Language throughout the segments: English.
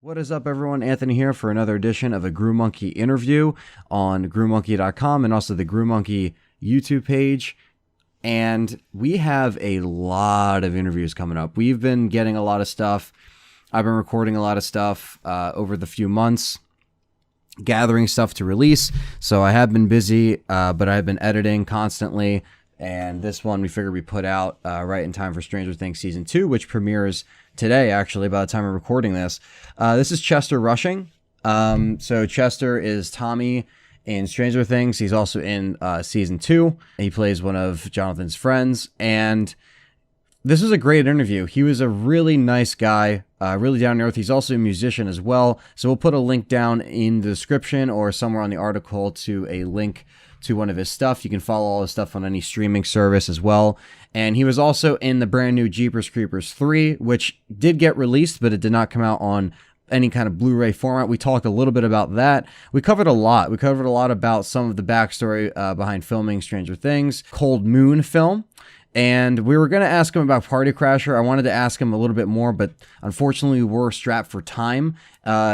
What is up, everyone? Anthony here for another edition of a Gruemonkey interview on Gruemonkey.com and also the Gruemonkey YouTube page. And we have a lot of interviews coming up. We've been getting a lot of stuff. I've been recording a lot of stuff over the few months, gathering stuff to release. So I have been busy, but I've been editing constantly. And this one we figured we put out right in time for Stranger Things Season 2, which premieres today, actually, by the time I'm recording this. This is Chester Rushing. So Chester is Tommy in Stranger Things. He's also in Season 2. He plays one of Jonathan's friends. And this was a great interview. He was a really nice guy, really down to earth. He's also a musician as well. So we'll put a link down in the description or somewhere on the article to a link to one of his stuff. You can follow all his stuff on any streaming service as well. And he was also in the brand new Jeepers Creepers 3, which did get released, but it did not come out on any kind of Blu-ray format. We talked a little bit about that. We covered a lot. We covered a lot about some of the backstory behind filming Stranger Things, Cold Moon film. And we were going to ask him about Party Crasher. I wanted to ask him a little bit more, but unfortunately we were strapped for time.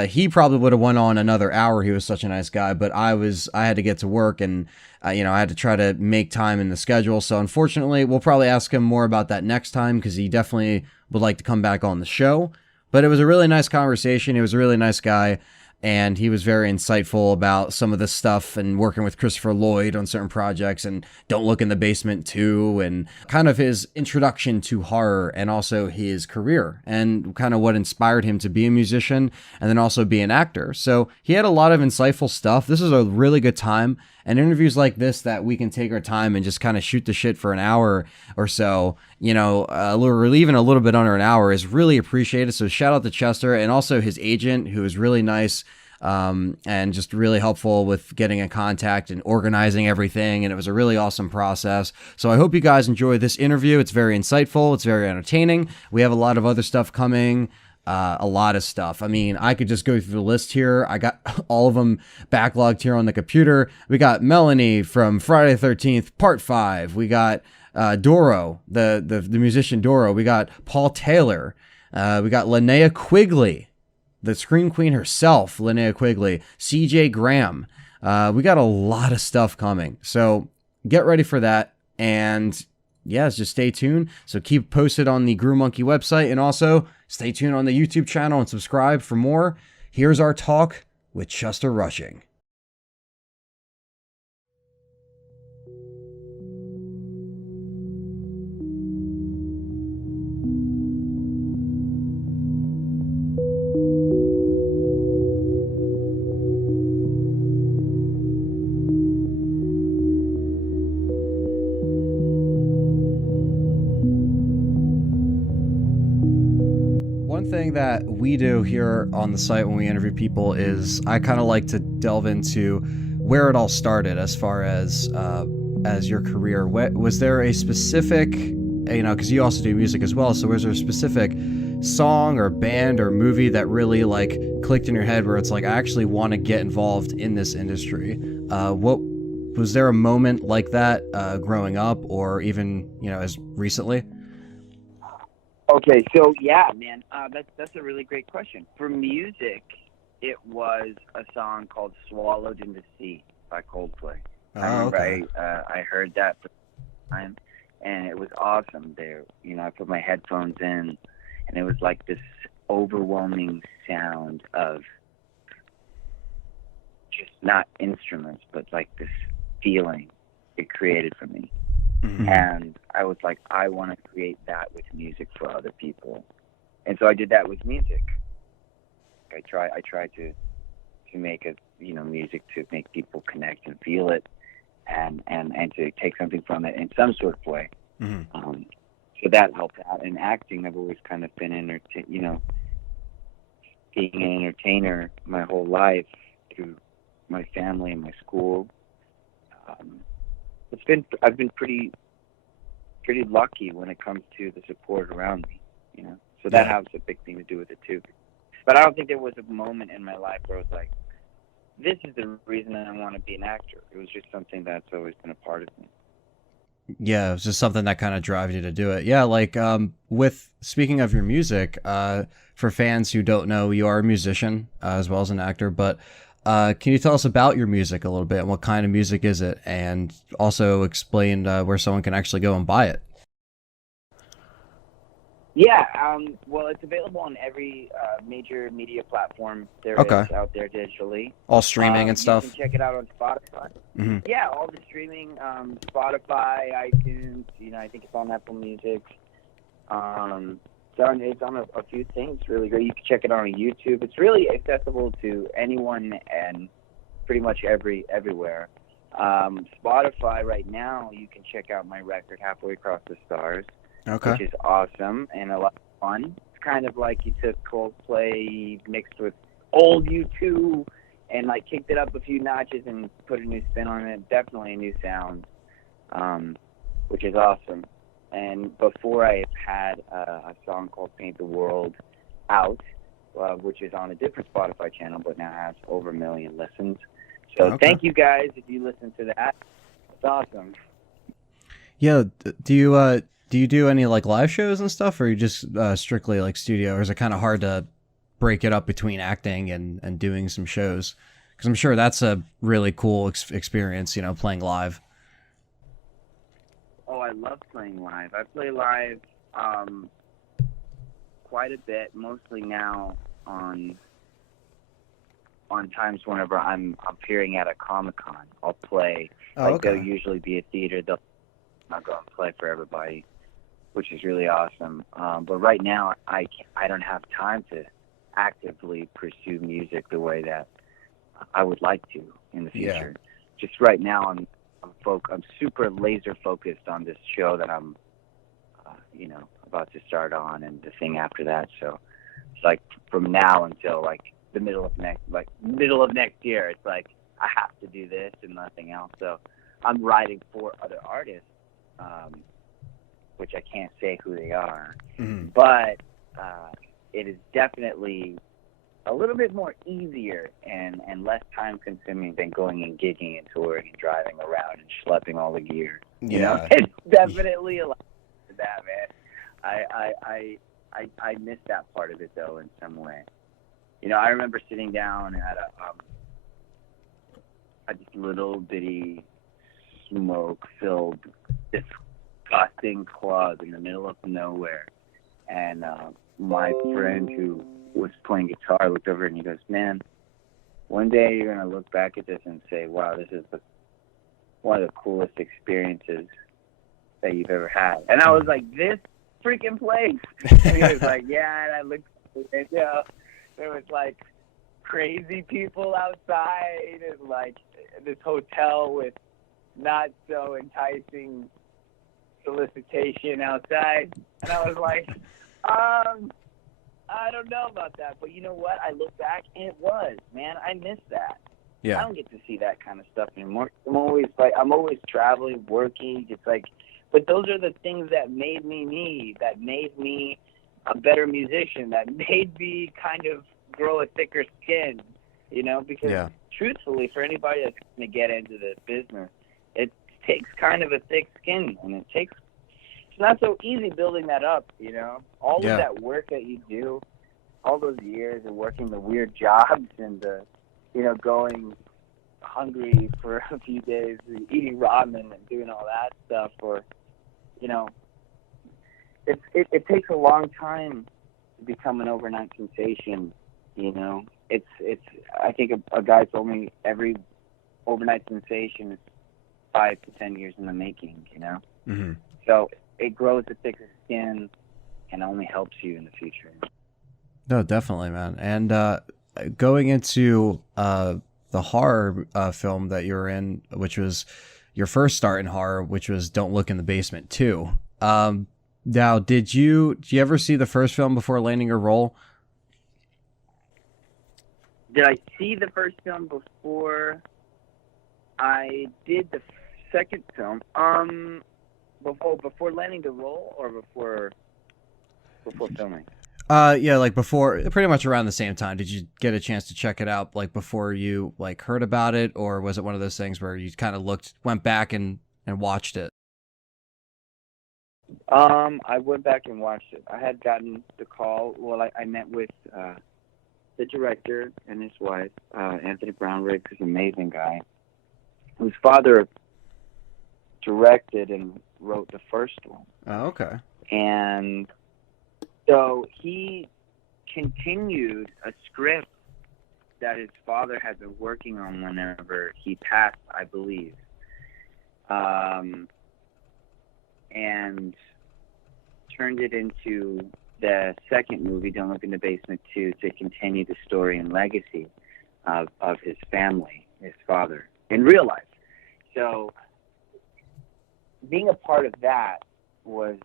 He probably would have went on another hour. He was such a nice guy, but I had to get to work, and I had to try to make time in the schedule. So unfortunately, we'll probably ask him more about that next time, because he definitely would like to come back on the show. But it was a really nice conversation. He was a really nice guy. And he was very insightful about some of this stuff and working with Christopher Lloyd on certain projects and Don't Look in the Basement 2 and kind of his introduction to horror and also his career and kind of what inspired him to be a musician and then also be an actor. So he had a lot of insightful stuff. This is a really good time. And interviews like this that we can take our time and just kind of shoot the shit for an hour or so, we're leaving a little bit under an hour, is really appreciated. So shout out to Chester and also his agent, who is really nice and just really helpful with getting in contact and organizing everything. And it was a really awesome process. So I hope you guys enjoy this interview. It's very insightful. It's very entertaining. We have a lot of other stuff coming. A lot of stuff. I mean, I could just go through the list here. I got all of them backlogged here on the computer. We got Melanie from Friday the 13th, Part 5. We got Doro, the musician Doro. We got Paul Taylor. We got Linnea Quigley, the Scream Queen herself, Linnea Quigley. CJ Graham. We got a lot of stuff coming. So get ready for that. And yes, just stay tuned. So keep posted on the Gruemonkey website, and also stay tuned on the YouTube channel and subscribe for more. Here's our talk with Chester Rushing. One thing that we do here on the site when we interview people is I kind of like to delve into where it all started as far as your career. Was there a specific, because you also do music as well, so was there a specific song or band or movie that really like clicked in your head where it's like, I actually want to get involved in this industry? What was there a moment like that growing up, or even as recently? Okay, so yeah, man, that's a really great question. For music, it was a song called "Swallowed in the Sea" by Coldplay. I remember I heard that for the time, and it was awesome. There, I put my headphones in, and it was like this overwhelming sound of just not instruments, but like this feeling it created for me. Mm-hmm. And I was like, I want to create that with music for other people. And so I did that with music. I tried to make music to make people connect and feel it and to take something from it in some sort of way. Mm-hmm. So that helped out. And acting, I've always kind of been being an entertainer my whole life through my family and my school. I've been pretty lucky when it comes to the support around me, So that has a big thing to do with it too. But I don't think there was a moment in my life where I was like, this is the reason I want to be an actor. It was just something that's always been a part of me. Yeah, it's just something that kind of drives you to do it. Yeah, like with speaking of your music, for fans who don't know, you are a musician as well as an actor, but can you tell us about your music a little bit and what kind of music is it, and also explain where someone can actually go and buy it? Yeah, well, it's available on every major media platform there Okay. is out there digitally. All streaming and You stuff. can check it out on Spotify. Hmm. Yeah, all the streaming, Spotify, iTunes. I think it's on Apple Music. It's on a few things. Really great. You can check it out on YouTube. It's really accessible to anyone and pretty much everywhere. Spotify right now, you can check out my record, Halfway Across the Stars, Okay. which is awesome and a lot of fun. It's kind of like you took Coldplay mixed with old U2 and like kicked it up a few notches and put a new spin on it. Definitely a new sound, which is awesome. And before I had a song called Paint the World out, which is on a different Spotify channel, but now has over 1 million listens. So Thank you guys if you listen to that. It's awesome. Yeah. Do you do any like live shows and stuff, or are you just strictly like studio, or is it kind of hard to break it up between acting and doing some shows? Because I'm sure that's a really cool experience, playing live. Oh, I love playing live. I play live quite a bit, mostly now on times whenever I'm appearing at a Comic-Con. I'll play. There'll usually be a theater. I'll go and play for everybody, which is really awesome. But right now, I don't have time to actively pursue music the way that I would like to in the future. Yeah. Just right now, I'm super laser focused on this show that I'm, about to start on, and the thing after that. So it's like from now until like the middle of next year, it's like I have to do this and nothing else. So I'm writing for other artists, which I can't say who they are, but it is definitely a little bit more easier and less time consuming than going and gigging and touring and driving around and schlepping all the gear. It's definitely a lot of that, man. I miss that part of it though in some way. I remember sitting down at this little bitty smoke-filled, disgusting club in the middle of nowhere, and my friend who was playing guitar looked over and he goes, "Man, one day you're gonna look back at this and say, wow, this is one of the coolest experiences that you've ever had." And I was like, "This freaking place?" And he was like, "Yeah." And I looked, there was like crazy people outside and like this hotel with not so enticing solicitation outside. And I was like, I don't know about that, but you know what? I look back and it was, man. I miss that. Yeah. I don't get to see that kind of stuff anymore. I'm always traveling, working. It's like, but those are the things that made me me, that made me a better musician, that made me kind of grow a thicker skin, because truthfully, for anybody that's going to get into this business, it takes kind of a thick skin, and it's not so easy building that up, all of that work that you do, all those years of working the weird jobs and going hungry for a few days, eating ramen and doing all that stuff, or it takes a long time to become an overnight sensation. It's I think a guy told me every overnight sensation is 5 to 10 years in the making. Mm-hmm. So it grows a thicker skin and only helps you in the future. No, definitely, man. And going into the horror film that you were in, which was your first start in horror, which was Don't Look in the Basement 2. Now, did you ever see the first film before landing your role? Did I see the first film before I did the second film? Before landing the role, or before filming? Yeah, like before, pretty much around the same time. Did you get a chance to check it out, like before you like heard about it, or was it one of those things where you kind of went back and watched it? I went back and watched it. I had gotten the call. Well, I met with the director and his wife, Anthony Brownrigg, who's an amazing guy, whose father directed and wrote the first one. Oh, okay. And so he continued a script that his father had been working on whenever he passed, I believe. And turned it into the second movie, Don't Look in the Basement 2, to continue the story and legacy of his family, his father, in real life. So being a part of that was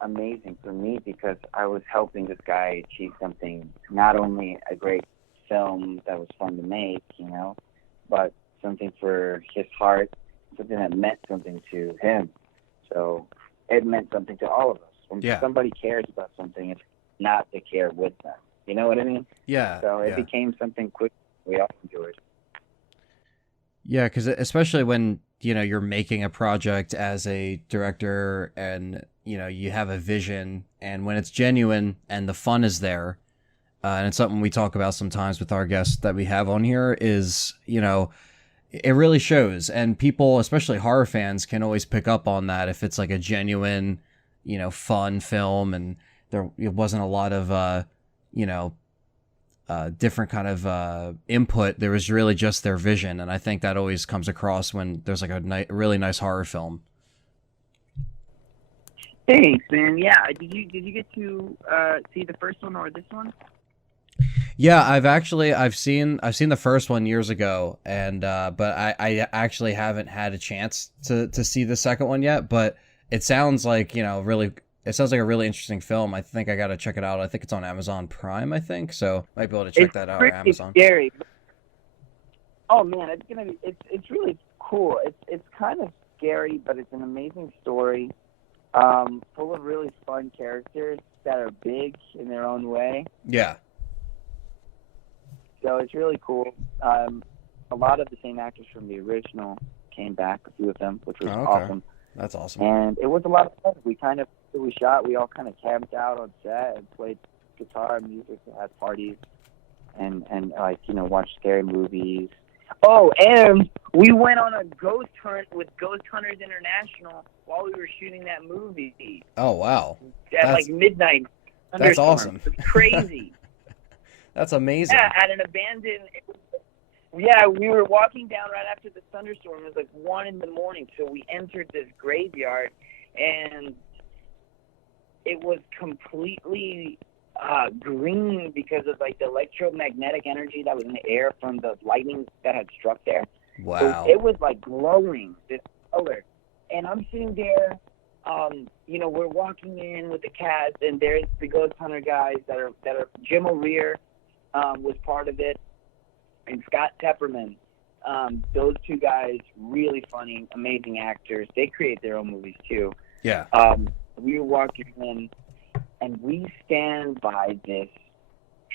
amazing for me because I was helping this guy achieve something, not only a great film that was fun to make, you know, but something for his heart, something that meant something to him. So it meant something to all of us. When somebody cares about something, it's not to care with them. You know what I mean? Yeah. So it became something quick we all enjoyed. Yeah, because especially when, you know, you're making a project as a director and, you know, you have a vision, and when it's genuine and the fun is there, and it's something we talk about sometimes with our guests that we have on here, is, you know, it really shows. And people, especially horror fans, can always pick up on that if it's like a genuine, you know, fun film and it wasn't a lot of, you know, different kind of input. There was really just their vision, and I think that always comes across when there's like a really nice horror film. Thanks, man. Yeah, did you get to see the first one or this one? Yeah, I've seen the first one years ago, and but I actually haven't had a chance to see the second one yet. But it sounds like, you know, it sounds like a really interesting film. I think I got to check it out. I think it's on Amazon Prime, I think, so might be able to check that out on Amazon. It's scary. Oh man, it's really cool. It's kind of scary, but it's an amazing story, full of really fun characters that are big in their own way. Yeah. So it's really cool. A lot of the same actors from the original came back, a few of them, which was awesome. That's awesome. And it was a lot of fun. We all kind of camped out on set and played guitar and music and had parties and like, you know, watched scary movies. Oh, and we went on a ghost hunt with Ghost Hunters International while we were shooting that movie. Oh, wow. At like midnight. That's awesome. It's crazy. That's amazing. Yeah, at an abandoned... Yeah, we were walking down right after the thunderstorm. It was like 1 a.m, so we entered this graveyard, and it was completely green because of like the electromagnetic energy that was in the air from the lightning that had struck there. Wow. So it was like glowing, this color. And I'm sitting there, you know, we're walking in with the cast, and there's the Ghost Hunter guys that are Jim O'Rear was part of it, and Scott Tepperman. Those two guys, really funny, amazing actors. They create their own movies too. Yeah. We were walking in, and we stand by this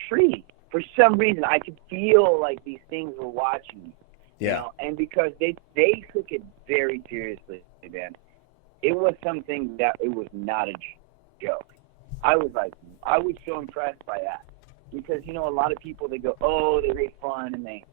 tree. For some reason, I could feel like these things were watching me. Yeah. You know? And because they took it very seriously, man. It was something that it was not a joke. I was so impressed by that. Because, you know, a lot of people, they go, oh, they make fun, and they,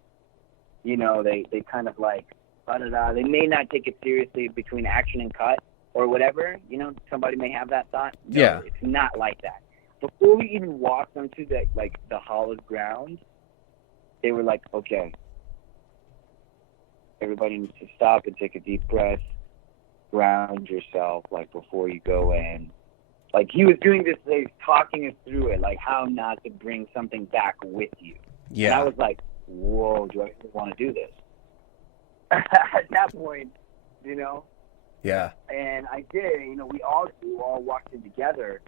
you know, they kind of like, da-da-da. They may not take it seriously between action and cut or whatever. You know, somebody may have that thought. No, yeah. It's not like that. Before we even walked onto the hollowed ground, they were like, okay, everybody needs to stop and take a deep breath, ground yourself, like, before you go in. Like, he was doing this, like, talking us through it, like how not to bring something back with you. Yeah. And I was like, whoa, do I really want to do this? At that point, you know? Yeah. And I did, you know, we all walked in together.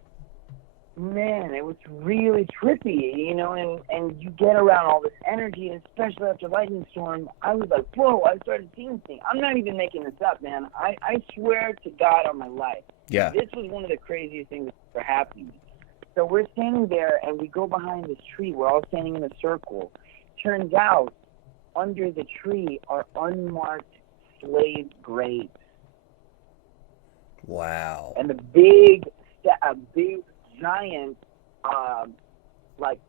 Man, it was really trippy, you know, and you get around all this energy, and especially after lightning storm, I was like, whoa, I started seeing things. I'm not even making this up, man. I swear to God on my life. Yeah. This was one of the craziest things that ever happened. So we're standing there, and we go behind this tree. We're all standing in a circle. Turns out, under the tree are unmarked slave graves. Wow. And the big giant, like,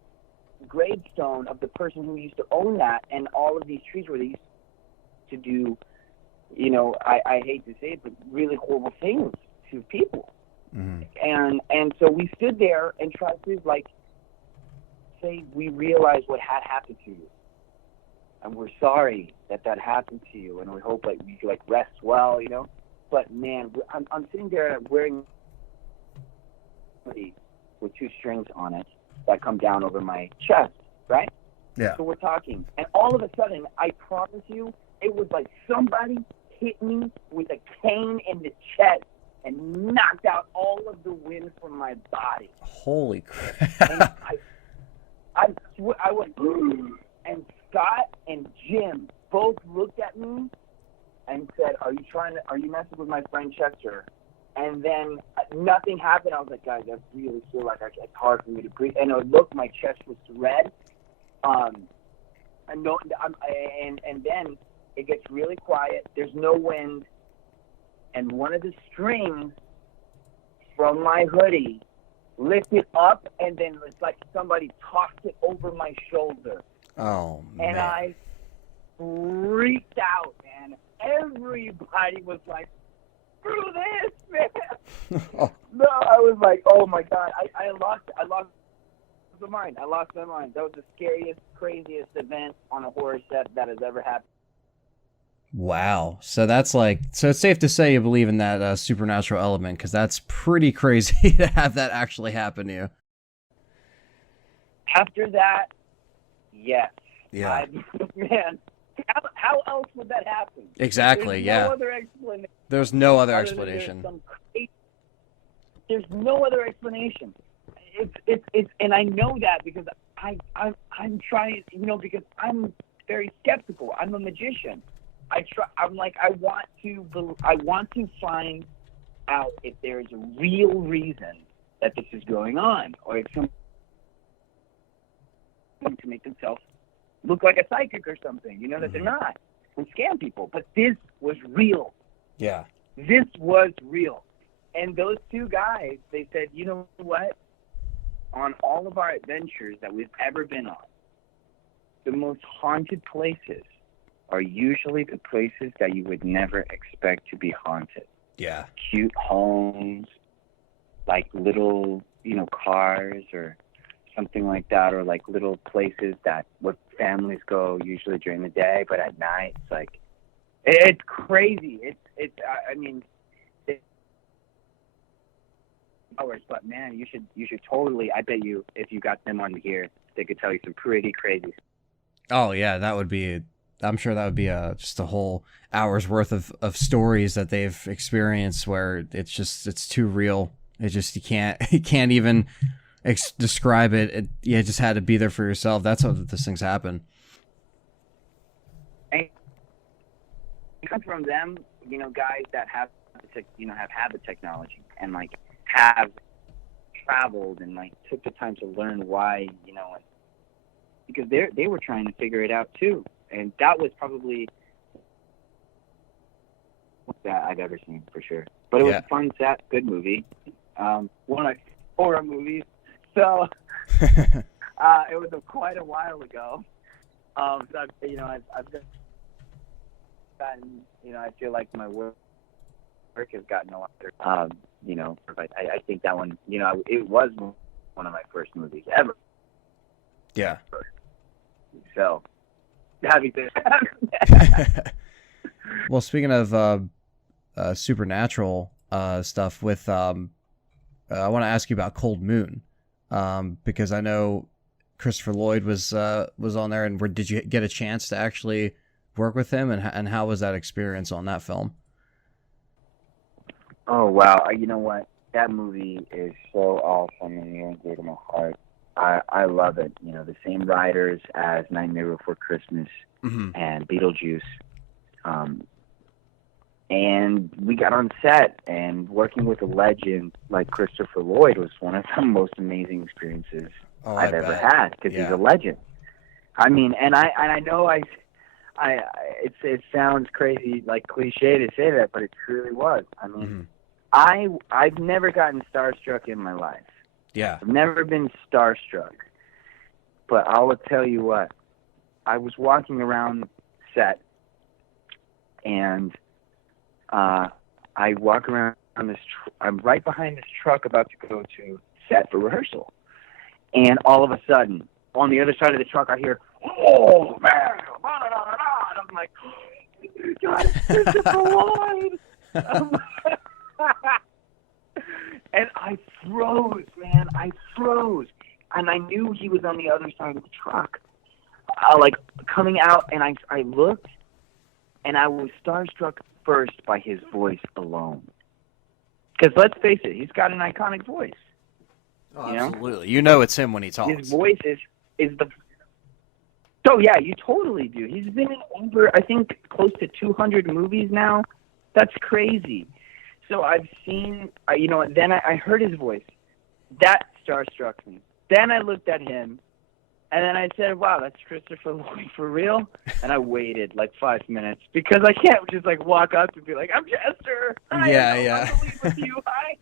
gravestone of the person who used to own that, and all of these trees where they used to do, I hate to say it, but really horrible things to people. And so we stood there and tried to, like, say we realize what had happened to you, and we're sorry that happened to you, and we hope like you like rest well, But man, I'm sitting there wearing with 2 strings on it that come down over my chest, right? Yeah. So we're talking, and all of a sudden, I promise you, it was like somebody hit me with a cane in the chest and knocked out all of the wind from my body. Holy crap. And I went, and Scott and Jim both looked at me and said, are you messing with my friend Chester? And then nothing happened. I was like, guys, I really feel like it's hard for me to breathe. And my chest was red. And then it gets really quiet. There's no wind. And one of the strings from my hoodie lifted up, and then it's like somebody tossed it over my shoulder. Oh, man. And I freaked out, man. Everybody was like, screw this, man. No, I was like, oh my God. I lost my mind. I lost my mind. That was the scariest, craziest event on a horror set that has ever happened. Wow. So that's so it's safe to say you believe in that supernatural element, because that's pretty crazy to have that actually happen to you. After that, yes. Yeah. Man, how else would that happen? Exactly, There's no other explanation. There's no other explanation. There's no other explanation. It's and I know that because I'm trying, because I'm very skeptical. I'm a magician. I want to find out if there's a real reason that this is going on, or if someone to make themselves look like a psychic or something, that they're not, and scam people. But this was real. Yeah. This was real. And those 2 guys, they said, you know what? On all of our adventures that we've ever been on, the most haunted places are usually the places that you would never expect to be haunted. Yeah. Cute homes, like little, cars or something like that, or like little places that where families go usually during the day, but at night it's like, it's crazy. It's hours, but man, you should totally, I bet you if you got them on here, they could tell you some pretty crazy. Oh yeah, I'm sure that would be just a whole hour's worth of stories that they've experienced where it's too real. You can't even describe it. You just had to be there for yourself. That's how these things happen. And it comes from them, guys that have had the technology and like have traveled and like took the time to learn why, because they were trying to figure it out too. And that was probably that I've ever seen for sure. But it was a fun set, good movie. One of my horror movies. So it was quite a while ago. So I've gotten, I feel like my work has gotten a lot better. But I think that one, it was one of my first movies ever. Yeah. So. Well, speaking of supernatural stuff, with I want to ask you about Cold Moon, because I know Christopher Lloyd was on there, and did you get a chance to actually work with him, and how was that experience on that film? Oh wow! You know what? That movie is so awesome and near and dear to my heart. I love it. The same writers as Nightmare Before Christmas and Beetlejuice. And we got on set, and working with a legend like Christopher Lloyd was one of the most amazing experiences I've ever had, because he's a legend. I mean, and I know it sounds crazy, like cliche to say that, but it truly was. I mean, I've never gotten starstruck in my life. Yeah. I've never been starstruck. But I will tell you what. I was walking around set, and I walk around this. I'm right behind this truck, about to go to set for rehearsal, and all of a sudden, on the other side of the truck, I hear, "Oh man!" And I'm like, "God, it's Christopher Lloyd!" And I froze, man. I froze, and I knew he was on the other side of the truck, like coming out. And I looked, and I was starstruck first by his voice alone. Because let's face it, he's got an iconic voice. Oh, absolutely. You know it's him when he talks. His voice is the... Oh, yeah, you totally do. He's been in over, I think, close to 200 movies now. That's crazy. So I've seen, then I heard his voice. That starstruck me. Then I looked at him, and then I said, wow, that's Christopher Lloyd for real? And I waited like 5 minutes, because I can't just like walk up and be like, I'm Chester. Hi, Yeah. I'm with you. Hi.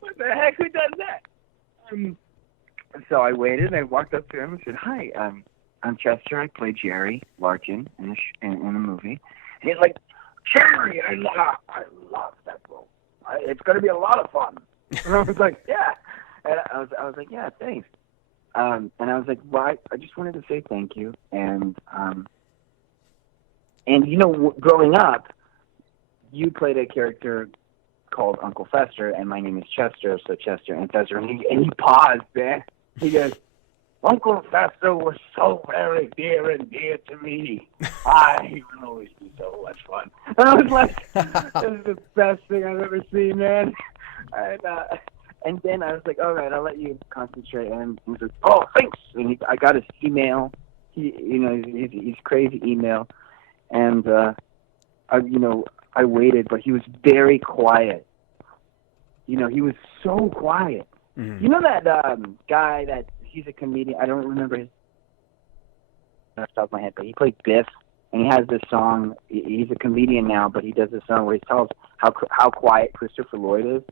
What the heck? Who does that? So I waited. I walked up to him and said, hi, I'm Chester. I play Jerry Larkin in the movie. And he's like, Jerry, I love that role. It's going to be a lot of fun. And I was like, yeah. And I was like, yeah, thanks. And I was like, well, I just wanted to say thank you. And growing up, you played a character called Uncle Fester, and my name is Chester, so Chester and Fester. And he paused, man. He goes, Uncle Fester was so very dear to me. He would always be so much fun. And I was like, this is the best thing I've ever seen, man. And then I was like, all right, I'll let you concentrate. And he was like, oh, thanks. And I got his email. His crazy email. And, I waited, but he was very quiet. He was so quiet. Mm-hmm. You know that guy that he's a comedian? I don't remember his name off the top of my head, but he played Biff, and he has this song. He's a comedian now, but he does this song where he tells how quiet Christopher Lloyd is.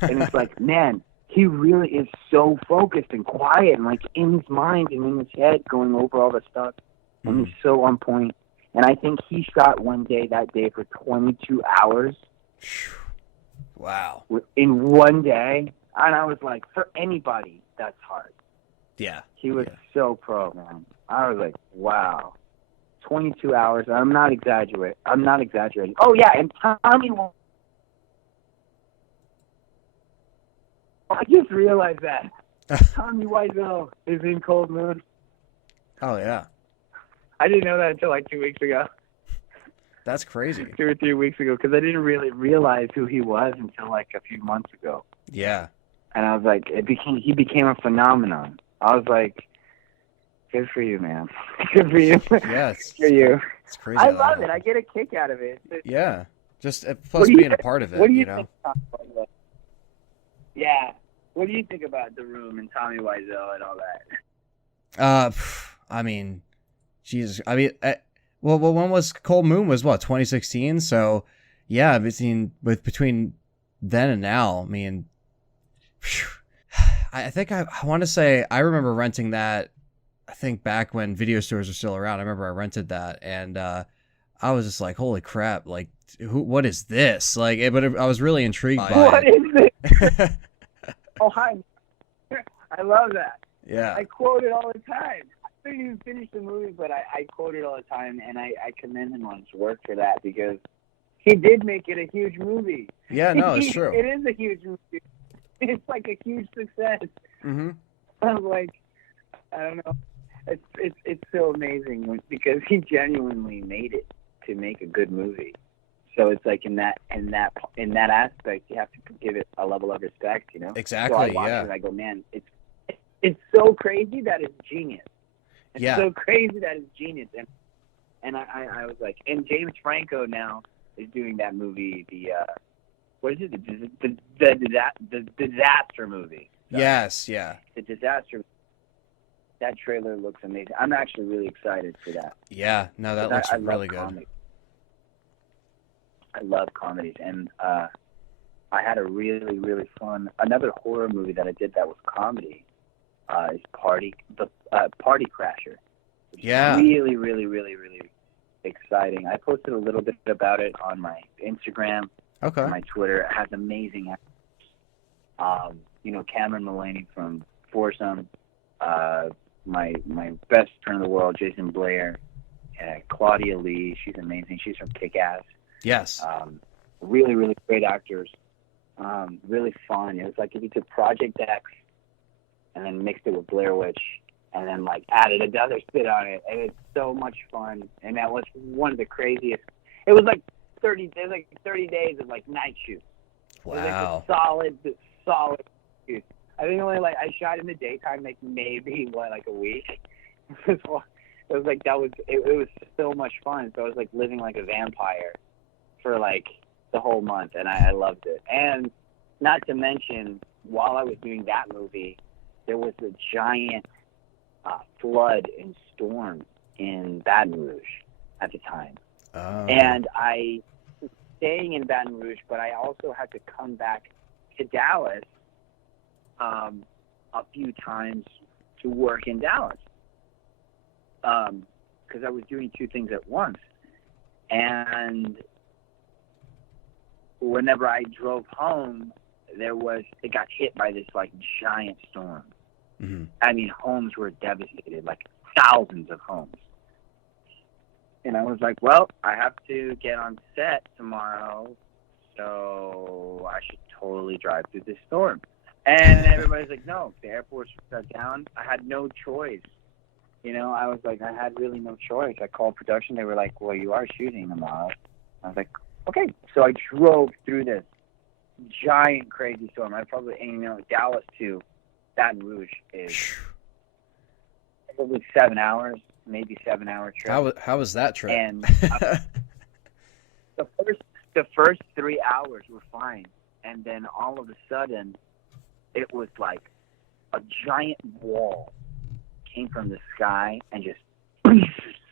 And it's like, man, he really is so focused and quiet and like in his mind and in his head going over all the stuff. And he's so on point. And I think he shot that day for 22 hours. Wow. In one day. And I was like, for anybody, that's hard. Yeah. He was so pro, man. I was like, wow. 22 hours. I'm not exaggerating. Oh, yeah, and Tommy... I just realized that. Tommy Wiseau is in Cold Moon. Oh, yeah. I didn't know that until like 2 weeks ago. That's crazy. 2 or 3 weeks ago, because I didn't really realize who he was until like a few months ago. Yeah. And I was like, he became a phenomenon. I was like, good for you, man. Good for you. Yes. Good for you. It's crazy. I love it. I get a kick out of it. Yeah. Just plus being a part of it, what do you think, Yeah. What do you think about The Room and Tommy Wiseau and all that? I mean, Jesus. I mean, well, when was Cold Moon? Was what, 2016? So, yeah, between then and now, I mean, I think I want to say I remember renting that. I think back when video stores were still around. I remember I rented that, and I was just like, "Holy crap! Like, what is this?" Like, I was really intrigued by it. What is it? Oh, hi! I love that. Yeah, I quote it all the time. I didn't even finish the movie, but I quote it all the time, and I commend him on his work for that, because he did make it a huge movie. Yeah, no, it's true. It is a huge movie. It's like a huge success. Mm-hmm. I'm like, I don't know. It's so amazing because he genuinely made it to make a good movie. So it's like in that aspect, you have to give it a level of respect, you know. Exactly. So I watch it and I go, man, it's so crazy that it's genius. It's so crazy that it's genius. And I was like, and James Franco now is doing that movie, what is it? The disaster movie. Sorry. Yes, yeah. The disaster. That trailer looks amazing. I'm actually really excited for that. Yeah, no, that looks really good. I love comedies, and I had a really, really fun. Another horror movie that I did that was comedy is Party Crasher. Yeah. Really, really, really, really exciting. I posted a little bit about it on my Instagram, Okay. my Twitter. It has amazing actors. Cameron Mulaney from Foursome, my best friend in the world, Jason Blair, Claudia Lee. She's amazing. She's from Kick-Ass. Yes. Really, really great actors. Really fun. It was like if you took Project X and then mixed it with Blair Witch and then like added another spin on it, and it's so much fun. And that was one of the craziest. It was like 30 days of like night shoots. Wow. It was like a solid shoot. I think only like I shot in the daytime, like maybe like a week. It was so much fun. So I was like living like a vampire for like the whole month, and I loved it. And not to mention, while I was doing that movie, there was a giant flood and storm in Baton Rouge at the time. Oh. And I was staying in Baton Rouge, but I also had to come back to Dallas a few times to work in Dallas because I was doing two things at once. And whenever I drove home, it got hit by this like giant storm. Mm-hmm. I mean, homes were devastated, like thousands of homes. And I was like, well, I have to get on set tomorrow, so I should totally drive through this storm. And everybody's like, no, the airport's shut down. I had no choice. I was like, I had really no choice. I called production. They were like, well, you are shooting tomorrow. I was like, okay. So I drove through this giant, crazy storm. Dallas to Baton Rouge is probably 7 hours, maybe 7 hour trip. How was that trip? And the first 3 hours were fine. And then all of a sudden, it was like a giant wall came from the sky and just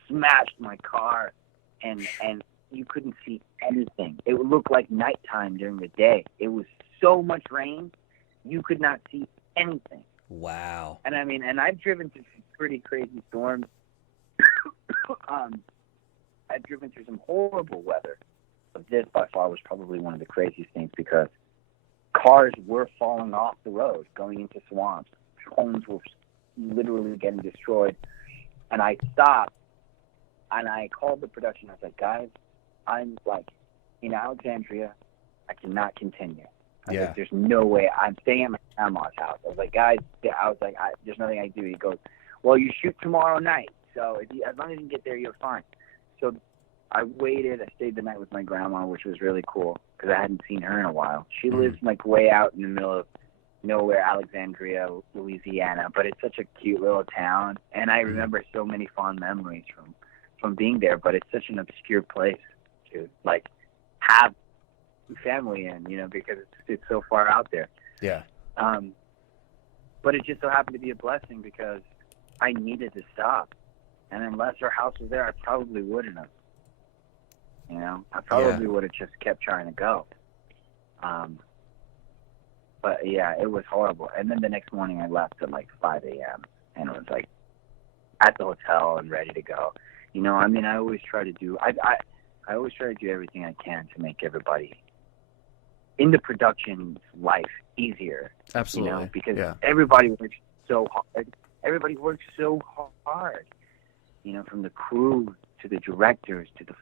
smashed my car, and you couldn't see anything. It would look like nighttime during the day. It was so much rain, you could not see anything. Wow. And I mean, and I've driven through some pretty crazy storms. I've driven through some horrible weather, but this by far was probably one of the craziest things because cars were falling off the road, going into swamps. Homes were literally getting destroyed. And I stopped, and I called the production. I was like, guys, I'm like in Alexandria. I cannot continue. I was like, there's no way. I'm staying at my grandma's house. I was like, guys, there's nothing I do. He goes, well, you shoot tomorrow night. So as long as you can get there, you're fine. So I waited. I stayed the night with my grandma, which was really cool because I hadn't seen her in a while. She lives like way out in the middle of nowhere, Alexandria, Louisiana, but it's such a cute little town. And I remember so many fond memories from being there, but it's such an obscure place to like have family in, because it's so far out there. Yeah. But it just so happened to be a blessing because I needed to stop. And unless her house was there, I probably wouldn't have. I probably would have just kept trying to go. But yeah, it was horrible. And then the next morning I left at like 5 a.m. and it was like at the hotel and ready to go. I always try to do, I always try to do everything I can to make everybody in the production life easier. Absolutely. Because everybody works so hard. Everybody works so hard. From the crew to the directors to the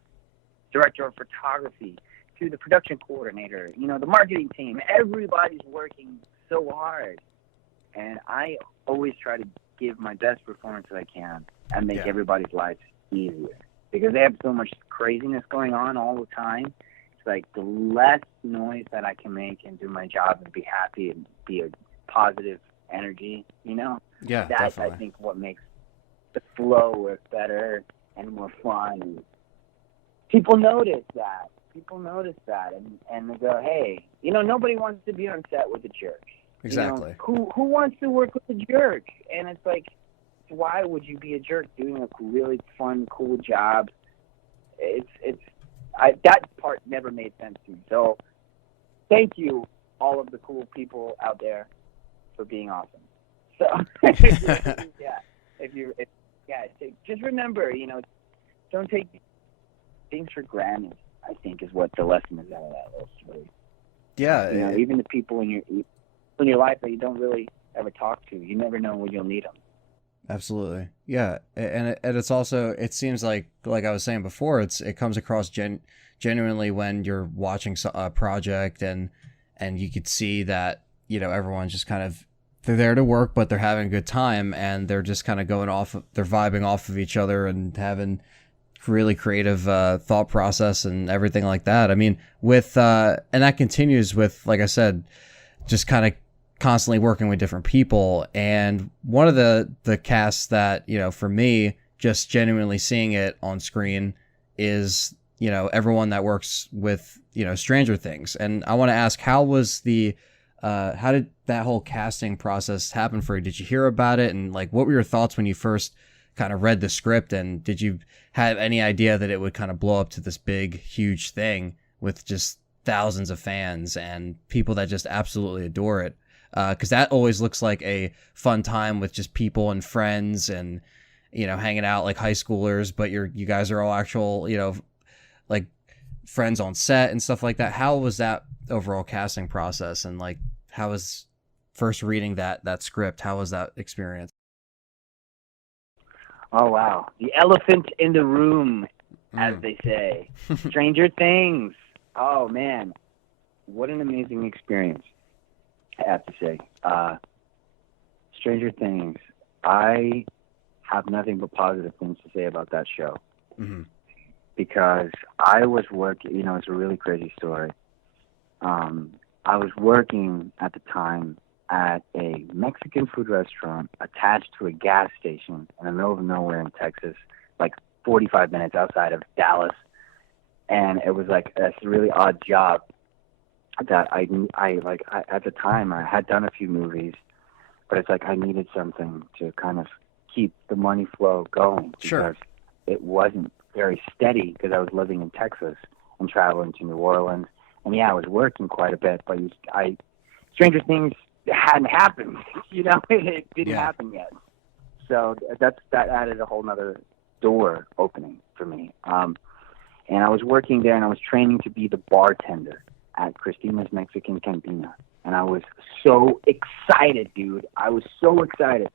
director of photography to the production coordinator, the marketing team. Everybody's working so hard. And I always try to give my best performance that I can and make everybody's lives easier. Because they have so much craziness going on all the time. It's like the less noise that I can make and do my job and be happy and be a positive energy, Yeah, that's, definitely. I think, what makes the flow work better and more fun. And people notice that. And they go, hey, nobody wants to be on set with a jerk. Exactly. Who wants to work with a jerk? And it's like, why would you be a jerk doing a really fun, cool job? It's that part never made sense to me. So thank you, all of the cool people out there, for being awesome. So just remember, don't take things for granted, I think, is what the lesson is out of that little story. Yeah. Even the people in your life that you don't really ever talk to, you never know when you'll need them. Absolutely. Yeah. And it's also, it seems like I was saying before, it comes across genuinely when you're watching a project and you could see that, everyone's just kind of, they're there to work, but they're having a good time, and they're just kind of they're vibing off of each other and having really creative thought process and everything like that. I mean, and that continues with, like I said, just kind of constantly working with different people. And one of the casts that, for me, just genuinely seeing it on screen is, everyone that works with, Stranger Things. And I want to ask, how did that whole casting process happen for you? Did you hear about it? And what were your thoughts when you first kind of read the script? And did you have any idea that it would kind of blow up to this big, huge thing with just thousands of fans and people that just absolutely adore it? Because that always looks like a fun time with just people and friends and, hanging out like high schoolers, but you guys are all actual, like friends on set and stuff like that. How was that overall casting process? And how was first reading that script? How was that experience? Oh, wow. The elephant in the room, as they say. Stranger Things. Oh, man. What an amazing experience, I have to say. Stranger Things. I have nothing but positive things to say about that show. Mm-hmm. Because I was working, it's a really crazy story. I was working at the time at a Mexican food restaurant attached to a gas station in the middle of nowhere in Texas, 45 minutes outside of Dallas. And it was a really odd job that I at the time I had done a few movies, but it's I needed something to kind of keep the money flow going. Sure. Because it wasn't very steady, because I was living in Texas and traveling to New Orleans. And I was working quite a bit, but Stranger Things hadn't happened. It didn't happen yet. So that added a whole nother door opening for me. And I was working there, and I was training to be the bartender at Christina's Mexican Cantina. And I was so excited, dude. I was so excited.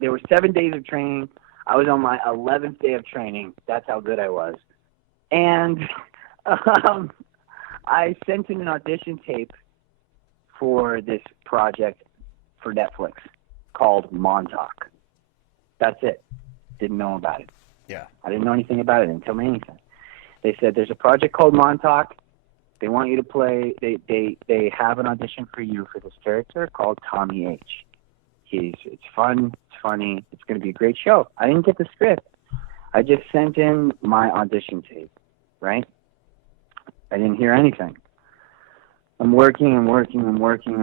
There were 7 days of training. I was on my 11th day of training. That's how good I was. And I sent in an audition tape for this project for Netflix called Montauk. That's it. Didn't know about it. Yeah. I didn't know anything about it. They didn't tell me anything. They said, there's a project called Montauk. They want you to play. They have an audition for you for this character called Tommy H. It's fun. It's funny. It's going to be a great show. I didn't get the script. I just sent in my audition tape, right? I didn't hear anything. I'm working. I'm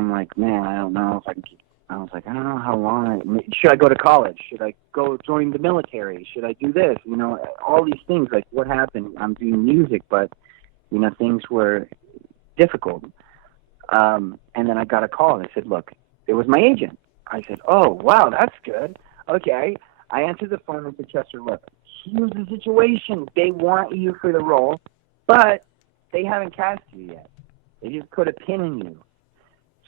like, man, I don't know if I can keep. I was like, I don't know how long. Should I go to college? Should I go join the military? Should I do this? All these things. What happened? I'm doing music, but things were difficult. And then I got a call, and they said, look, it was my agent. I said, oh, wow, that's good. Okay. I answered the phone and said, Chester, look, here's the situation. They want you for the role, but they haven't cast you yet. They just put a pin in you.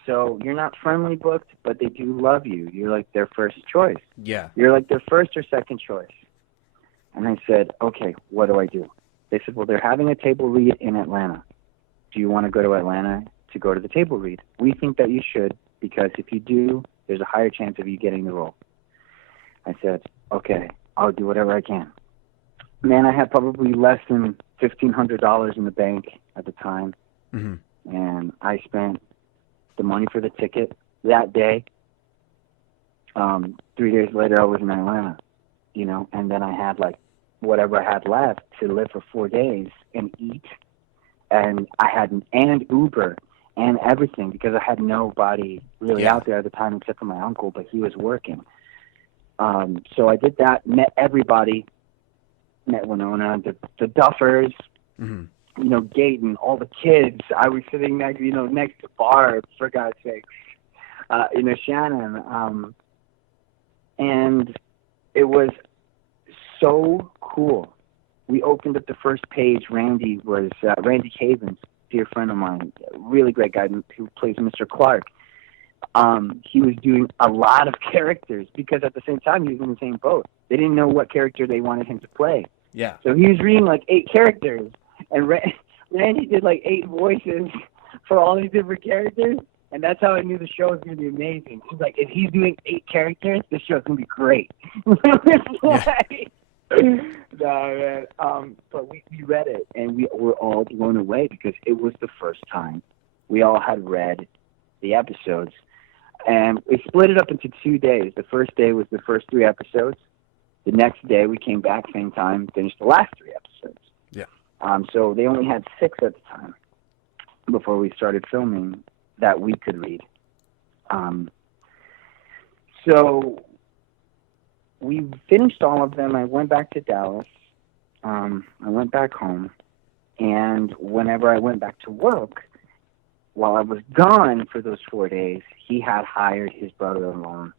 So you're not firmly booked, but they do love you. You're their first choice. Yeah. You're their first or second choice. And I said, okay, what do I do? They said, well, they're having a table read in Atlanta. Do you want to go to Atlanta to go to the table read? We think that you should, because if you do, there's a higher chance of you getting the role. I said, okay, I'll do whatever I can. Man, I had probably less than $1,500 in the bank at the time. Mm-hmm. And I spent the money for the ticket that day. 3 days later, I was in Atlanta, and then I had whatever I had left to live for 4 days and eat. And I had and Uber and everything, because I had nobody really out there at the time except for my uncle, but he was working. So I did that, met everybody met Winona, the Duffers, Mm-hmm. you know, Gaten, all the kids. I was sitting next to Barb, for God's sake, you know, Shannon, and it was so cool. We opened up the first page. Randy Cavens, dear friend of mine, a really great guy who plays Mr. Clark. He was doing a lot of characters because at the same time he was in the same boat. They didn't know what character they wanted him to play. Yeah. So he was reading like 8 characters, and Randy did like 8 voices for all these different characters, and that's how I knew the show was going to be amazing. He's like, if he's doing 8 characters, this show's going to be great. No, man. But we read it, and we were all blown away because it was the first time we all had read the episodes. And we split it up into 2 days. The first day was the first 3 episodes. The next day we came back, same time, finished the last 3 episodes. Yeah. So they only had 6 at the time before we started filming that we could read. So we finished all of them. I went back to Dallas. I went back home. And whenever I went back to work, while I was gone for those 4 days, he had hired his brother-in-law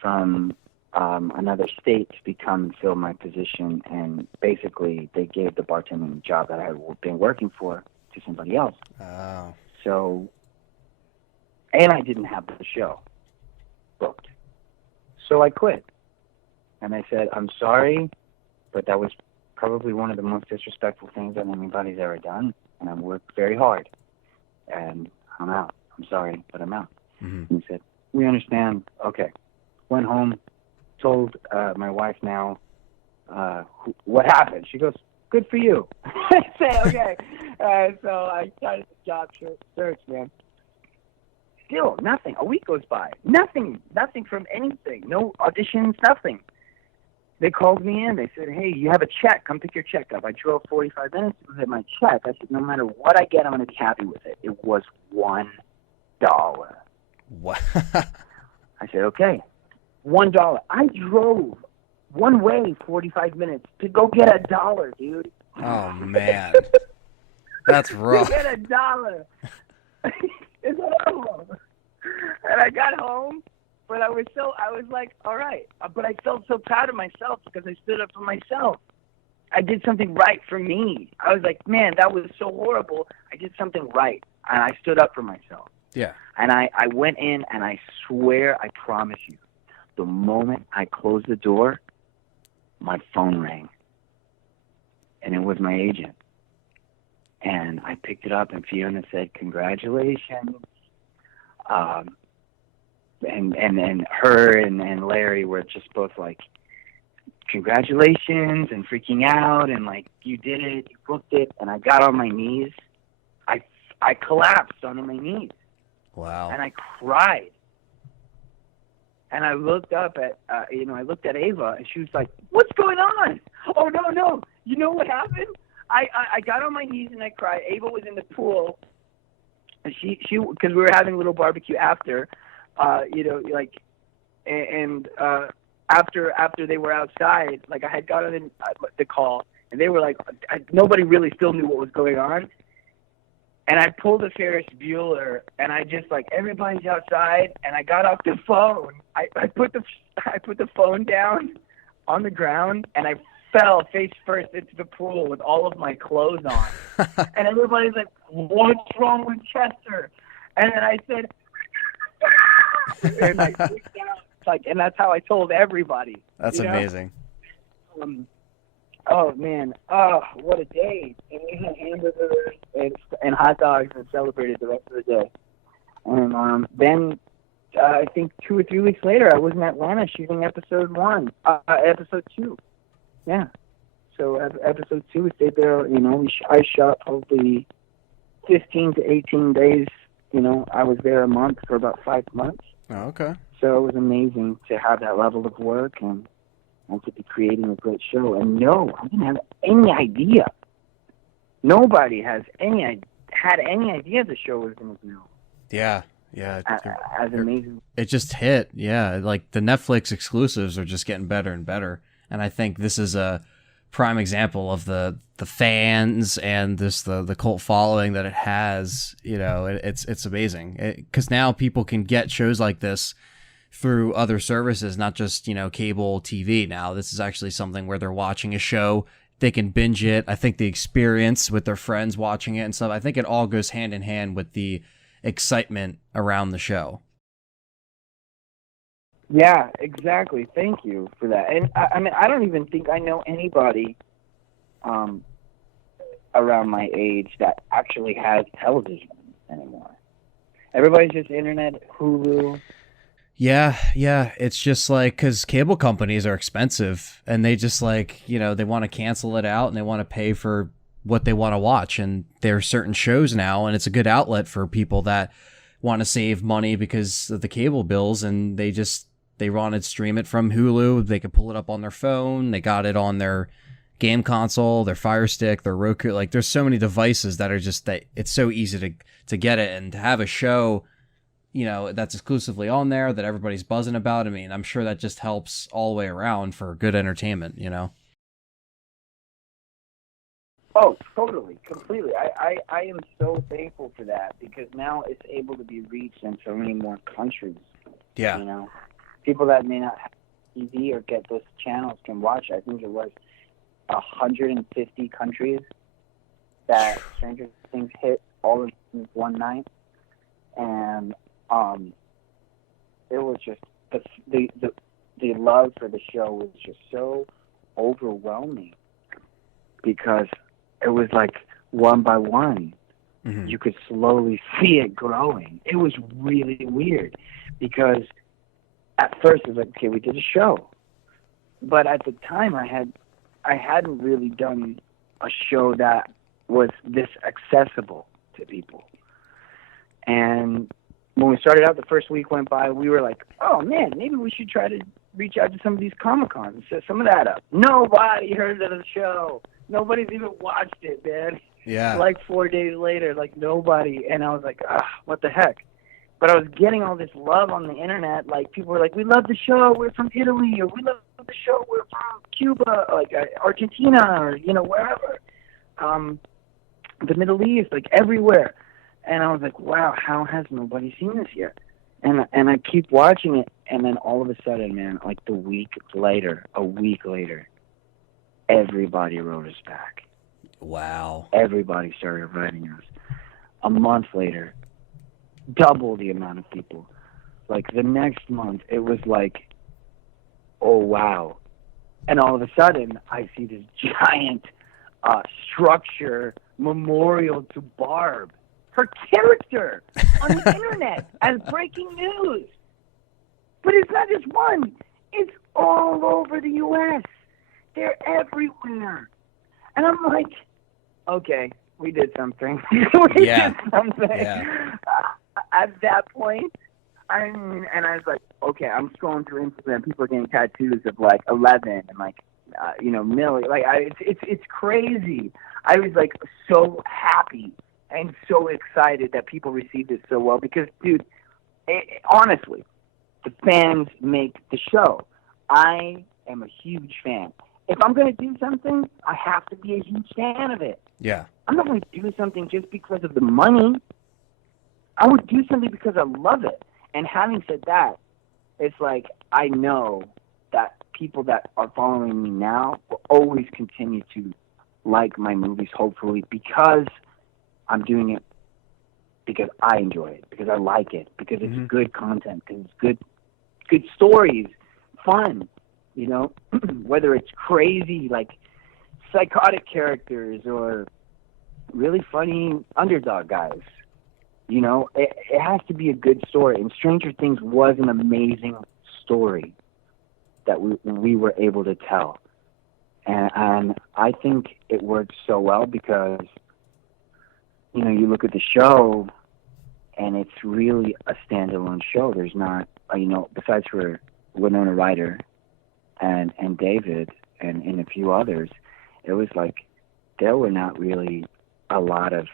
from another state to come and fill my position. And basically, they gave the bartending job that I had been working for to somebody else. Oh. So, and I didn't have the show booked. So I quit. And I said, I'm sorry, but that was probably one of the most disrespectful things that anybody's ever done. And I worked very hard. And I'm out. I'm sorry, but I'm out. Mm-hmm. And he said, we understand. Okay. Went home, told my wife now what happened. She goes, good for you. I say, okay. So I started the job search, man. Still nothing. A week goes by. Nothing from anything. No auditions, nothing. They called me in. They said, hey, you have a check. Come pick your check up. I drove 45 minutes to get my check. I said, no matter what I get, I'm going to be happy with it. It was $1. What? I said, okay, $1. I drove one way 45 minutes to go get $1, dude. Oh, man. That's rough. To get $1. It's horrible. And I got home. But I was like, all right. But I felt so proud of myself because I stood up for myself. I did something right for me. I was like, man, that was so horrible. I did something right. And I stood up for myself. Yeah. And I went in, and I swear, I promise you, the moment I closed the door, my phone rang. And it was my agent. And I picked it up, and Fiona said, congratulations. And her and Larry were just both like, congratulations, and freaking out, and like, you did it, you booked it. And I got on my knees. I collapsed on my knees. Wow. And I cried. And I looked up at, I looked at Ava, and she was like, what's going on? Oh, no. You know what happened? I got on my knees and I cried. Ava was in the pool, and she because we were having a little barbecue after, after they were outside, like I had gotten in the call, and they were like, nobody really still knew what was going on. And I pulled a Ferris Bueller, and I just like, everybody's outside, and I got off the phone. I put the phone down on the ground, and I fell face first into the pool with all of my clothes on. And everybody's like, what's wrong with Chester? And then I said, and I freaked out. Like, and that's how I told everybody. That's amazing. Oh man, what a day! And we had hamburgers and hot dogs and celebrated the rest of the day. And then I think 2 or 3 weeks later, I was in Atlanta shooting episode 2. Yeah. So episode 2, we stayed there. I shot probably 15 to 18 days. I was there a month for about 5 months. Oh, okay. So it was amazing to have that level of work and to be creating a great show. And no, I didn't have any idea. Nobody had any idea the show was going to do. Yeah. As amazing. It just hit. Yeah. Like the Netflix exclusives are just getting better and better. And I think this is prime example of the fans and the cult following that it has. You know, it's amazing because now people can get shows like this through other services, not just, you know, cable TV. Now this is actually something where they're watching a show, they can binge it. I think the experience with their friends watching it and stuff, I think it all goes hand in hand with the excitement around the show. Yeah, exactly. Thank you for that. And I mean, I don't even think I know anybody around my age that actually has television anymore. Everybody's just internet, Hulu. Yeah. It's just like, because cable companies are expensive and they just like, you know, they want to cancel it out and they want to pay for what they want to watch. And there are certain shows now, and it's a good outlet for people that want to save money because of the cable bills, and they want to stream it from Hulu. They can pull it up on their phone. They got it on their game console, their Fire Stick, their Roku. Like, there's so many devices that are just that it's so easy to get it, and to have a show, you know, that's exclusively on there that everybody's buzzing about. I mean, I'm sure that just helps all the way around for good entertainment, you know? Oh, totally, completely. I am so thankful for that, because now it's able to be reached in so many more countries. Yeah. You know, people that may not have TV or get those channels can watch. I think it was 150 countries that Stranger Things hit all in one night, and it was just the love for the show was just so overwhelming, because it was like one by one, you could slowly see it growing. It was really weird, because at first it was like, okay, we did a show, but at the time I hadn't really done a show that was this accessible to people. And when we started out, the first week went by, we were like, oh man, maybe we should try to reach out to some of these Comic-Cons and set some of that up. Nobody heard of the show. Nobody's even watched it, man. Yeah. Like 4 days later, like nobody. And I was like, what the heck? But I was getting all this love on the internet. Like, people were like, we love the show, we're from Italy, or we love the show, we're from Cuba, like Argentina, or, you know, wherever. The Middle East, like everywhere. And I was like, wow, how has nobody seen this yet? And I keep watching it, and then all of a sudden, man, like a week later, everybody wrote us back. Wow. Everybody started writing us. A month later, double the amount of people. Like the next month, it was like, oh, wow. And all of a sudden, I see this giant structure memorial to Barb, her character, on the internet as breaking news. But it's not just one. It's all over the U.S. They're everywhere. And I'm like, okay, we did something. we did something. Yeah. At that point, I mean, and I was like, okay, I'm scrolling through Instagram. People are getting tattoos of like 11 and like, Millie. Like, it's crazy. I was like so happy and so excited that people received it so well, because, dude, honestly, the fans make the show. I am a huge fan. If I'm going to do something, I have to be a huge fan of it. Yeah. I'm not going to do something just because of the money. I would do something because I love it. And having said that, it's like I know that people that are following me now will always continue to like my movies, hopefully, because I'm doing it because I enjoy it, because I like it, because it's good content, because it's good stories, fun, you know, whether it's crazy, like psychotic characters, or really funny underdog guys. You know, it has to be a good story. And Stranger Things was an amazing story that we were able to tell. And I think it worked so well because, you know, you look at the show and it's really a standalone show. There's not, you know, besides for Winona Ryder and David and a few others, it was like there were not really a lot of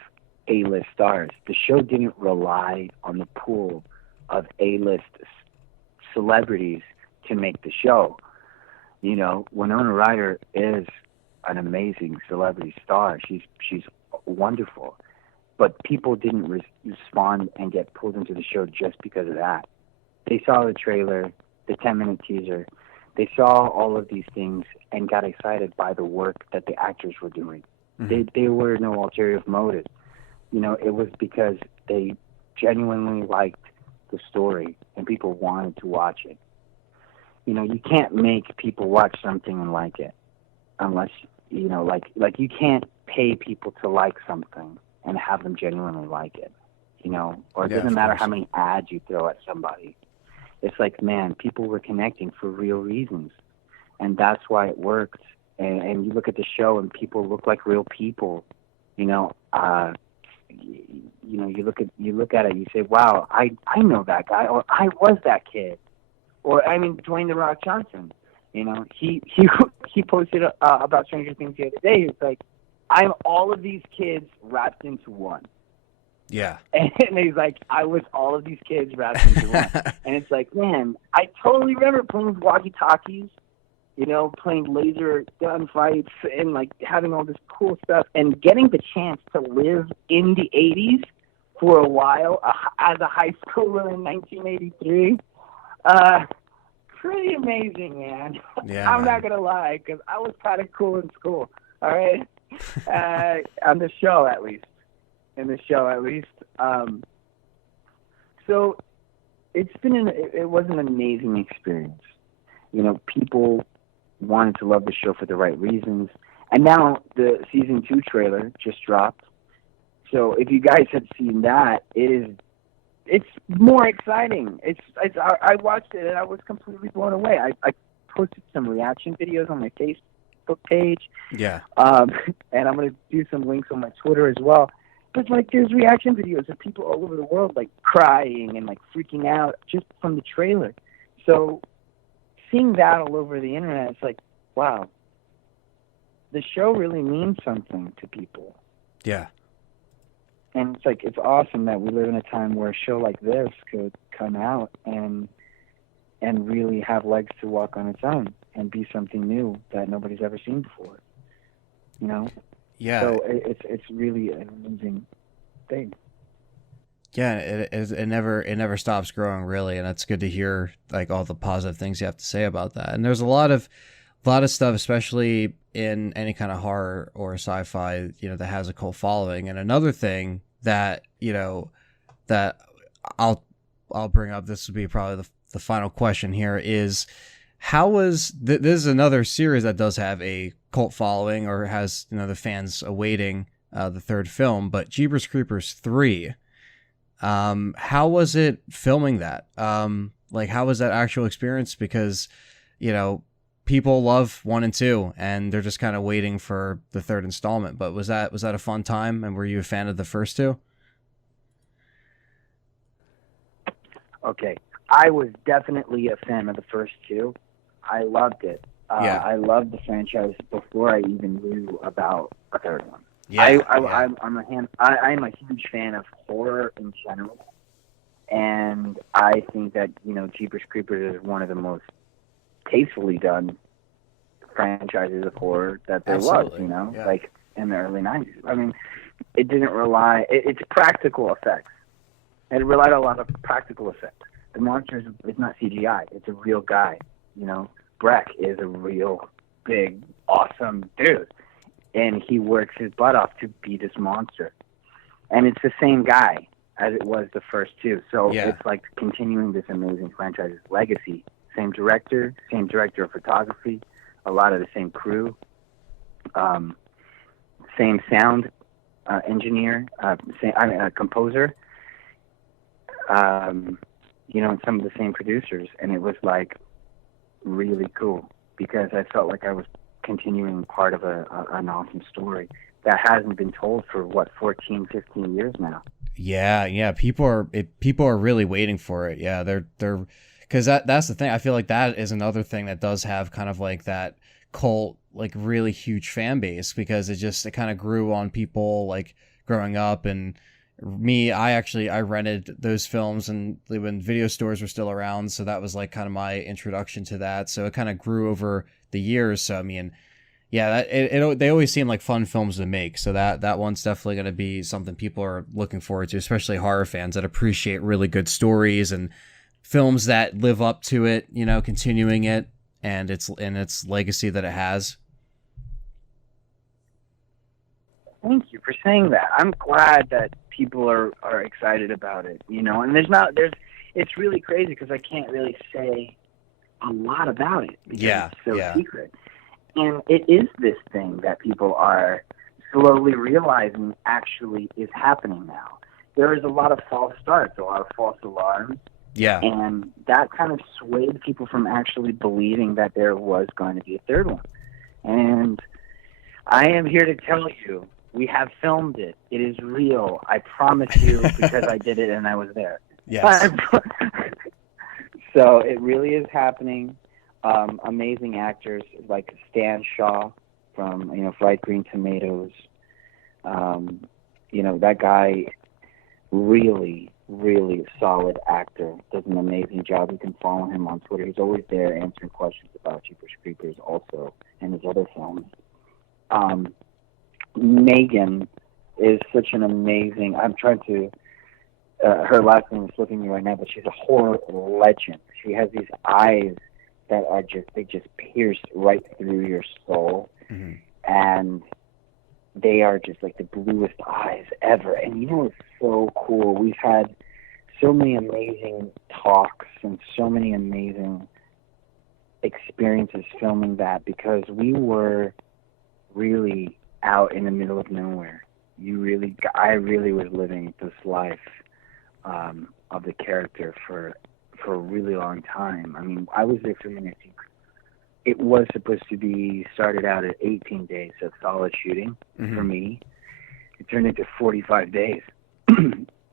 A-list stars. The show didn't rely on the pool of A-list celebrities to make the show. You know, Winona Ryder is an amazing celebrity star. She's wonderful, but people didn't respond and get pulled into the show just because of that. They saw the trailer, the 10-minute teaser. They saw all of these things and got excited by the work that the actors were doing. They were no ulterior motive. You know, it was because they genuinely liked the story and people wanted to watch it. You know, you can't make people watch something and like it unless, you know, like you can't pay people to like something and have them genuinely like it, you know, or it doesn't matter how many ads you throw at somebody. It's like, man, people were connecting for real reasons, and that's why it worked. And you look at the show and people look like real people, you know. You know, you look at it, you say, wow, I know that guy, or I was that kid, or I mean, Dwayne The Rock Johnson. You know, he posted about Stranger Things the other day. It's like, I'm all of these kids wrapped into one. Yeah. And he's like, I was all of these kids wrapped into one. And it's like, man, I totally remember playing with walkie-talkies, you know, playing laser gun fights and like having all this cool stuff and getting the chance to live in the 80s for a while as a high schooler in 1983. Pretty amazing, man. Yeah, I'm not going to lie, because I was kind of cool in school, all right? On the show, at least. In the show, at least. So it was an amazing experience. You know, people wanted to love the show for the right reasons. And now the season 2 trailer just dropped. So if you guys had seen that, it's more exciting. I watched it and I was completely blown away. I posted some reaction videos on my Facebook page. Yeah. And I'm going to do some links on my Twitter as well. But like, there's reaction videos of people all over the world like crying and like freaking out just from the trailer. So seeing that all over the internet, it's like, wow, the show really means something to people. Yeah. And it's like, it's awesome that we live in a time where a show like this could come out and really have legs to walk on its own and be something new that nobody's ever seen before. You know? Yeah. So it's really an amazing thing. Yeah, it never stops growing, really, and it's good to hear like all the positive things you have to say about that. And there's a lot of stuff, especially in any kind of horror or sci-fi, you know, that has a cult following. And another thing that, you know, that I'll bring up, this will be probably the final question here, is how was this is another series that does have a cult following or has, you know, the fans awaiting the third film, but Jeepers Creepers 3. How was it filming that? Like, how was that actual experience? Because, you know, people love 1 and 2 and they're just kind of waiting for the third installment. But was that a fun time? And were you a fan of the first 2? Okay. I was definitely a fan of the first 2. I loved it. Yeah. I loved the franchise before I even knew about a third one. Yeah, I'm a huge fan of horror in general, and I think that, you know, Jeepers Creepers is one of the most tastefully done franchises of horror that there was. You know, like in the early '90s. I mean, it didn't rely. It's practical effects. It relied on a lot of practical effects. The monster is not CGI. It's a real guy. You know, Breck is a real big, awesome dude. And he works his butt off to be this monster. And it's the same guy as it was the first 2. So It's like continuing this amazing franchise's legacy. Same director of photography, a lot of the same crew, same sound engineer, composer, you know, and some of the same producers. And it was like really cool because I felt like I was continuing part of an awesome story that hasn't been told for 14, 15 years now. Yeah. People are really waiting for it. Yeah, they're because that's the thing. I feel like that is another thing that does have kind of like that cult, like really huge fan base, because it kind of grew on people like growing up. And me, I rented those films and when video stores were still around, so that was like kind of my introduction to that. So it kind of grew over the years. So I mean, Yeah, they always seem like fun films to make. So that one's definitely going to be something people are looking forward to, especially horror fans that appreciate really good stories and films that live up to it, you know, continuing it and its legacy that it has. Thank you for saying that. I'm glad that people are excited about it, you know, and it's really crazy because I can't really say a lot about it because it's so secret. And it is this thing that people are slowly realizing actually is happening now. There is a lot of false starts, a lot of false alarms. Yeah. And that kind of swayed people from actually believing that there was going to be a third one. And I am here to tell you, we have filmed it. It is real. I promise you, because I did it and I was there. Yes. So it really is happening. Amazing actors like Stan Shaw from, you know, Fried Green Tomatoes. You know, that guy, really, really solid actor, does an amazing job. You can follow him on Twitter. He's always there answering questions about Jeepers Creepers also and his other films. Megan is such an amazing, I'm trying to, her last name is slipping me right now, but she's a horror legend. She has these eyes that are they just pierce right through your soul. Mm-hmm. And they are just like the bluest eyes ever. And you know, it's so cool. We've had so many amazing talks and so many amazing experiences filming that because we were really out in the middle of nowhere. I really was living this life of the character for a really long time. I mean, I was there filming, I think it was supposed to be started out at 18 days of solid shooting for me. It turned into 45 days.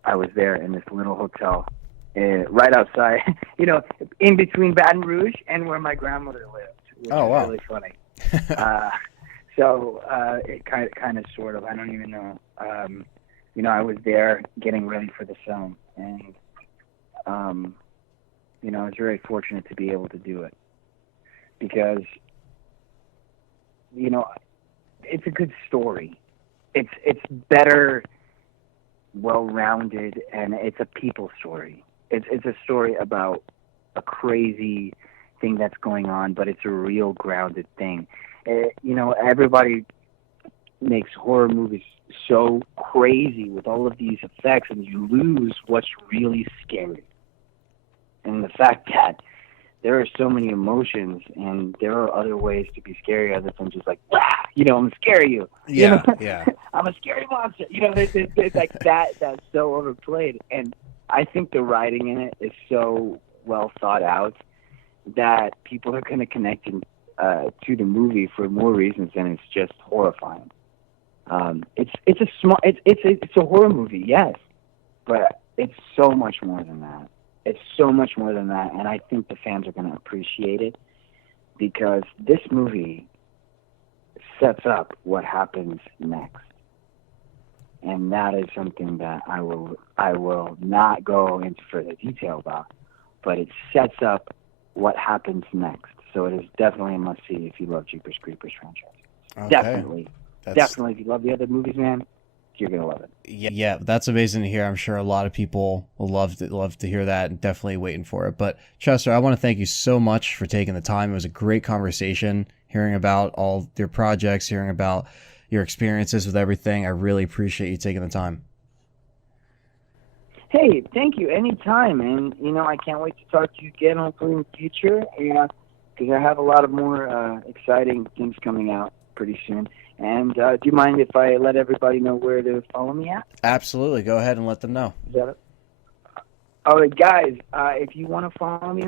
I was there in this little hotel right outside, you know, in between Baton Rouge and where my grandmother lived. Which is really funny. So it kind of sort of, I don't even know. You know, I was there getting ready for the film, and you know, I was very fortunate to be able to do it because, you know, it's a good story. It's better, well-rounded, and it's a people story. It's a story about a crazy thing that's going on, but it's a real grounded thing. You know, everybody makes horror movies so crazy with all of these effects, and you lose what's really scary. And the fact that there are so many emotions, and there are other ways to be scary other than just like, you know, I'm gonna scare you. Yeah, you know? Yeah. I'm a scary monster. You know, it's like that's so overplayed. And I think the writing in it is so well thought out that people are going to connect to the movie for more reasons than it's just horrifying. It's a horror movie, yes, but it's so much more than that. It's so much more than that, and I think the fans are going to appreciate it because this movie sets up what happens next, and that is something that I will not go into further detail about, but it sets up what happens next. So it is definitely a must-see if you love Jeepers Creepers franchise. Okay. Definitely. If you love the other movies, man, you're going to love it. Yeah, that's amazing to hear. I'm sure a lot of people will love to hear that and definitely waiting for it. But Chester, I want to thank you so much for taking the time. It was a great conversation, hearing about all your projects, hearing about your experiences with everything. I really appreciate you taking the time. Hey, thank you. Anytime. And, you know, I can't wait to talk to you again, hopefully in the future, because I have a lot of more exciting things coming out pretty soon. And do you mind if I let everybody know where to follow me at? Absolutely. Go ahead and let them know. Is that it? All right, guys, if you want to follow me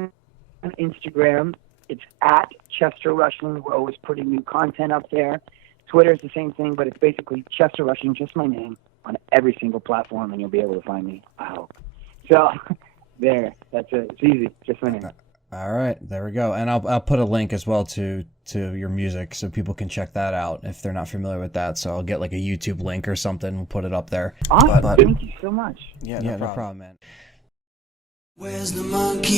on Instagram, it's at Chester Rushing. We're always putting new content up there. Twitter is the same thing, but it's basically Chester Rushing, just my name, on every single platform, and you'll be able to find me, I hope. So, there, that's it. It's easy, just my name. All right, there we go. And I'll put a link as well to your music so people can check that out if they're not familiar with that. So I'll get like a YouTube link or something. We'll put it up there. Awesome. Thank you so much. Yeah, no problem, man. Where's the monkey?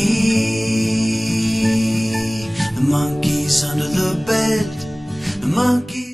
The monkey's under the bed. monkey